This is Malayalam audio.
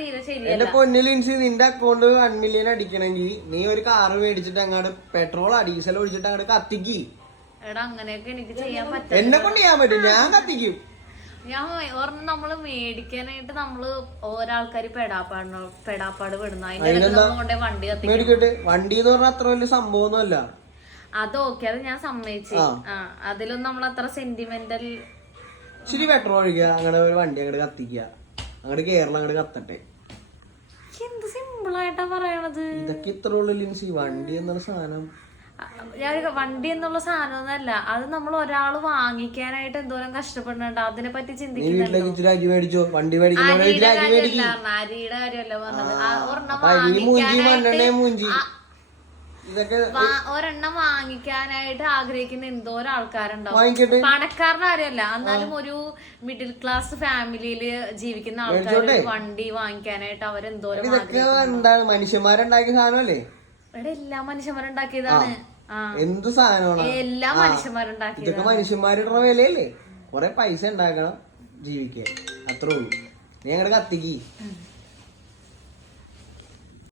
തീരെ ശരിയല്ല. എന്റെ പൊന്നിലിൻസി, നിന്റെ അക്കൗണ്ട് 1 മില്യൺ അടിക്കണമെങ്കിൽ നീ ഒരു കാറ് മേടിച്ചിട്ട് അങ്ങോട്ട് പെട്രോളോ ഡീസൽ ഒഴിച്ചിട്ട് അങ്ങോട്ട് കത്തിക്ക്. എടാ അങ്ങനെയൊക്കെ എനിക്ക് ചെയ്യാൻ പറ്റും. എന്നെ കൊണ്ട് ചെയ്യാൻ പറ്റും, ഞാൻ കത്തിക്കും. ഞാൻ ഒരെണ്ണം നമ്മള് മേടിക്കാനായിട്ട് നമ്മള് ഒരാൾക്കാര് പെടാപ്പാട് വിടുന്ന അതിന്റെ കൊണ്ടേ വണ്ടി കത്തിക്കും. മേടിക്കട്ടെ, വണ്ടി എന്ന് പറഞ്ഞാൽ അത്ര വലിയ സംഭവമൊന്നുമല്ല. അതൊക്കെ അത് ഞാൻ സമ്മതിച്ചു. അതിലൊന്നും നമ്മൾ അത്ര സെന്റിമെന്റൽ. ഇച്ചിരി പെട്രോൾ ഒഴിക്കുക, അങ്ങനെ ഒരു വണ്ടി അങ്ങോട്ട് കത്തിക്കുക, അങ്ങോട്ട് കേരളം അങ്ങോട്ട് കത്തട്ടെ. എന്ത് സിമ്പിൾ ആയിട്ടാ പറയണത്. ഇതൊക്കെ ഇത്ര ഉള്ളു ലിൻസി. വണ്ടി എന്നുള്ള സാധനം, ഞാൻ വണ്ടി എന്നുള്ള സാധനമൊന്നുമല്ല അത്. നമ്മൾ ഒരാള് വാങ്ങിക്കാനായിട്ട് എന്തോരം കഷ്ടപ്പെടുന്നുണ്ട്, അതിനെ പറ്റി ചിന്തിക്കുന്നുണ്ടോ? മേടിച്ചോ വണ്ടി മേടിക്കുന്ന അരിയുടെ കാര്യമല്ല പറഞ്ഞത്. ഒരെണ്ണം വാങ്ങിക്കാനായിട്ട് ആഗ്രഹിക്കുന്ന എന്തോരം ആൾക്കാരുണ്ടാവും. പണക്കാരുടെ കാര്യമല്ല, എന്നാലും ഒരു മിഡിൽ ക്ലാസ് ഫാമിലിയില് ജീവിക്കുന്ന ആൾക്കാർ വണ്ടി വാങ്ങിക്കാനായിട്ട് അവരെന്തോരം. എന്താണ് മനുഷ്യന്മാരുണ്ടാക്കിയ സാധനമല്ലേ? ഇവിടെ എല്ലാ മനുഷ്യന്മാരുണ്ടാക്കിയതാണ്. എന്ത് സാധനമാണ് എല്ലാ മനുഷ്യന്മാരുണ്ടാക്കിയത്. ഇതൊക്കെ മനുഷ്യന്മാരുടെ വിലയല്ലേ? കൊറേ പൈസ ഉണ്ടാക്കണം, ജീവിക്കാൻ, അത്രേ ഉള്ളൂ. നീ അങ്ങോട്ട് കത്തിക്ക്.